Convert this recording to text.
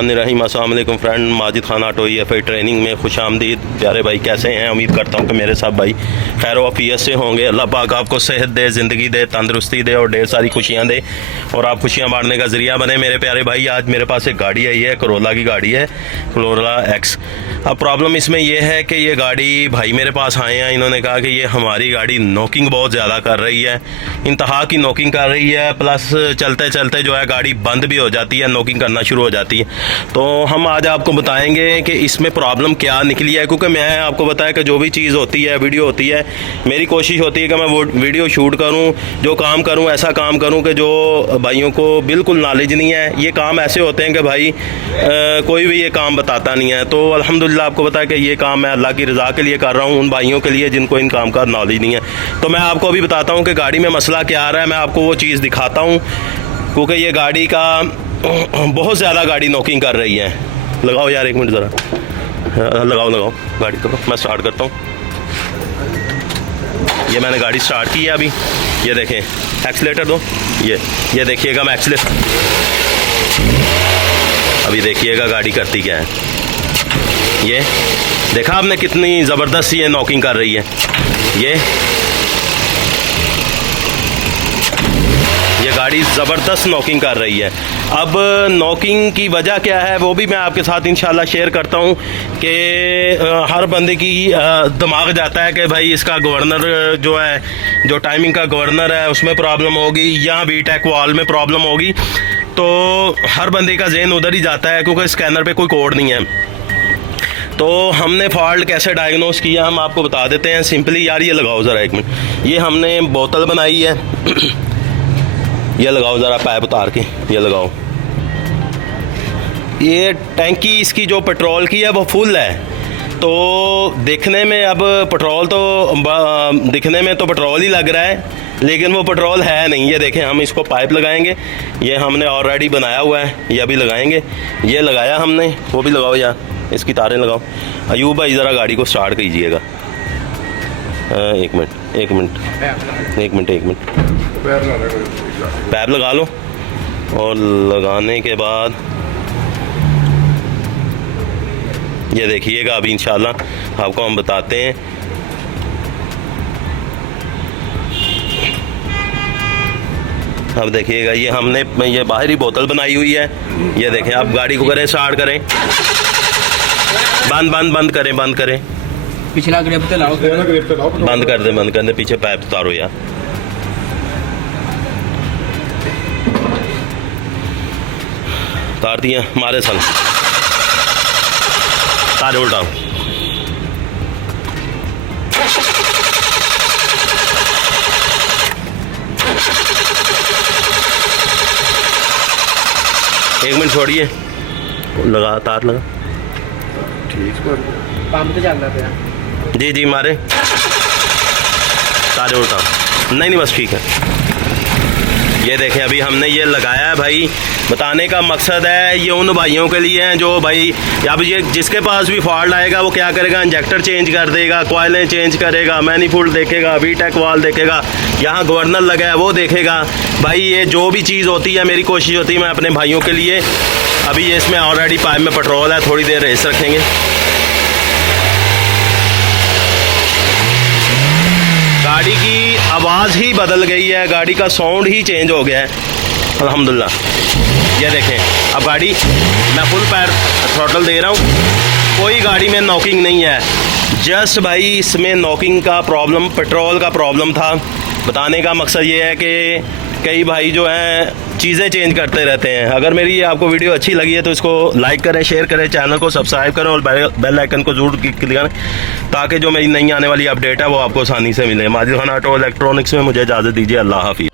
बिस्मिल्लाहिर्रहमानिर्रहीम। अस्सलाम वालेकुम friend, Majid Khan auto EFI training में खुश आमदीद। प्यारे भाई कैसे हैं? उम्मीद करता हूँ कि मेरे साथ भाई खैर वाफियत से होंगे। अल्लाह पाक आपको सेहत दे, ज़िंदगी दे, तंदरुस्ती दे और ढेर सारी खुशियाँ दे और आप खुशियाँ बांटने का ज़रिया बने मेरे प्यारे भाई। आज मेरे पास एक गाड़ी आई है, करोला की गाड़ी है, करोला X। अब प्रॉब्लम इसमें यह है कि ये गाड़ी भाई मेरे पास आए हैं, इन्होंने कहा कि ये हमारी गाड़ी नॉकिंग बहुत ज़्यादा कर रही है, इंतहा की नॉकिंग कर रही है, प्लस चलते चलते जो है गाड़ी बंद भी हो जाती है, नॉकिंग करना शुरू हो जाती है। तो हम आज आपको बताएंगे कि इसमें प्रॉब्लम क्या निकली है, क्योंकि मैं आपको बताया कि जो भी चीज़ होती है, वीडियो होती है, मेरी कोशिश होती है कि मैं वो वीडियो शूट करूं, जो काम करूं ऐसा काम करूं कि जो भाइयों को बिल्कुल नॉलेज नहीं है। ये काम ऐसे होते हैं कि भाई कोई भी ये काम बताता नहीं है। तो अल्हम्दुलिल्लाह आपको बताया कि ये काम मैं अल्लाह की रज़ा के लिए कर रहा हूँ, उन भाइयों के लिए जिनको इन काम का नॉलेज नहीं है। तो मैं आपको अभी बताता हूँ कि गाड़ी में मसला क्या आ रहा है, मैं आपको वो चीज़ दिखाता हूँ, क्योंकि ये गाड़ी का बहुत ज़्यादा गाड़ी नॉकिंग कर रही है। लगाओ यार एक मिनट ज़रा, लगाओ गाड़ी को, मैं स्टार्ट करता हूँ। ये मैंने गाड़ी स्टार्ट की है अभी, ये देखें, एक्सीलेटर दो, ये देखिएगा, मैं एक्सीलेटर, अभी देखिएगा गाड़ी करती क्या है। ये देखा आपने कितनी ज़बरदस्त ये नॉकिंग कर रही है। ये गाड़ी ज़बरदस्त नॉकिंग कर रही है। अब नॉकिंग की वजह क्या है वो भी मैं आपके साथ इंशाल्लाह शेयर करता हूँ कि हर बंदे की दिमाग जाता है कि भाई इसका गवर्नर जो है, जो टाइमिंग का गवर्नर है उसमें प्रॉब्लम होगी या VTEC वॉल में प्रॉब्लम होगी। तो हर बंदे का जहन उधर ही जाता है, क्योंकि स्कैनर पे कोई कोड नहीं है। तो हमने फॉल्ट कैसे डायग्नोस किया हम आपको बता देते हैं सिंपली। यार ये लगाओ ज़रा एक मिनट, ये हमने बोतल बनाई है, ये लगाओ ज़रा पाइप उतार के, ये लगाओ। ये टैंकी इसकी जो पेट्रोल की है वो फुल है, तो देखने में अब पेट्रोल तो दिखने में तो पेट्रोल ही लग रहा है, लेकिन वो पेट्रोल है नहीं। ये देखें, हम इसको पाइप लगाएंगे, ये हमने ऑलरेडी बनाया हुआ है, ये अभी लगाएंगे। ये लगाया हमने, वो भी लगाओ यार, इसकी तारें लगाओ। अयूब भाई ज़रा गाड़ी को स्टार्ट कीजिएगा। एक मिनट पैप लगा लो, और लगाने के बाद ये देखिएगा अभी इंशाल्लाह आपको हम बताते हैं। अब देखिएगा, ये हमने ये बाहरी बोतल बनाई हुई है। ये देखें, आप गाड़ी को करें, स्टार्ट करें, बंद करें, पिछला ग्रिप तो लाओ, बंद कर दे, पीछे पाइप उतारो यार। उतार दिया हमारे संग, तारे उल्टाओ। एक मिनट छोड़िए, लगा, तार लगा, पंप तो चलना पे जी मारे, तारे उल्टाओ। नहीं बस ठीक है। ये देखें, अभी हमने ये लगाया है भाई। बताने का मकसद है ये उन भाइयों के लिए हैं जो भाई, अब ये जिसके पास भी फॉल्ट आएगा वो क्या करेगा, इंजेक्टर चेंज कर देगा, कॉइलें चेंज करेगा, मैनीफोल्ड देखेगा, VTEC वाल देखेगा, यहाँ गवर्नर लगा है वो देखेगा। भाई ये जो भी चीज़ होती है, मेरी कोशिश होती है मैं अपने भाइयों के लिए। अभी ये इसमें ऑलरेडी पाइप में पेट्रोल है, थोड़ी देर रेस रखेंगे। गाड़ी की आवाज़ ही बदल गई है, गाड़ी का साउंड ही चेंज हो गया है अल्हम्दुलिल्लाह। ये देखें, अब गाड़ी मैं फुल पैर थ्रॉटल दे रहा हूँ, कोई गाड़ी में नॉकिंग नहीं है। जस्ट भाई इसमें नॉकिंग का प्रॉब्लम, पेट्रोल का प्रॉब्लम था। बताने का मकसद ये है कि कई भाई जो हैं चीज़ें चेंज करते रहते हैं। अगर मेरी ये आपको वीडियो अच्छी लगी है तो इसको लाइक करें, शेयर करें, चैनल को सब्सक्राइब करें और बेल आइकन को ज़रूर क्लिक करें, ताकि जो मेरी नई आने वाली अपडेट है वो आपको आसानी से मिले। माजिद खान ऑटो इलेक्ट्रॉनिक्स में मुझे इजाज़त दीजिए। अल्लाह हाफिज़।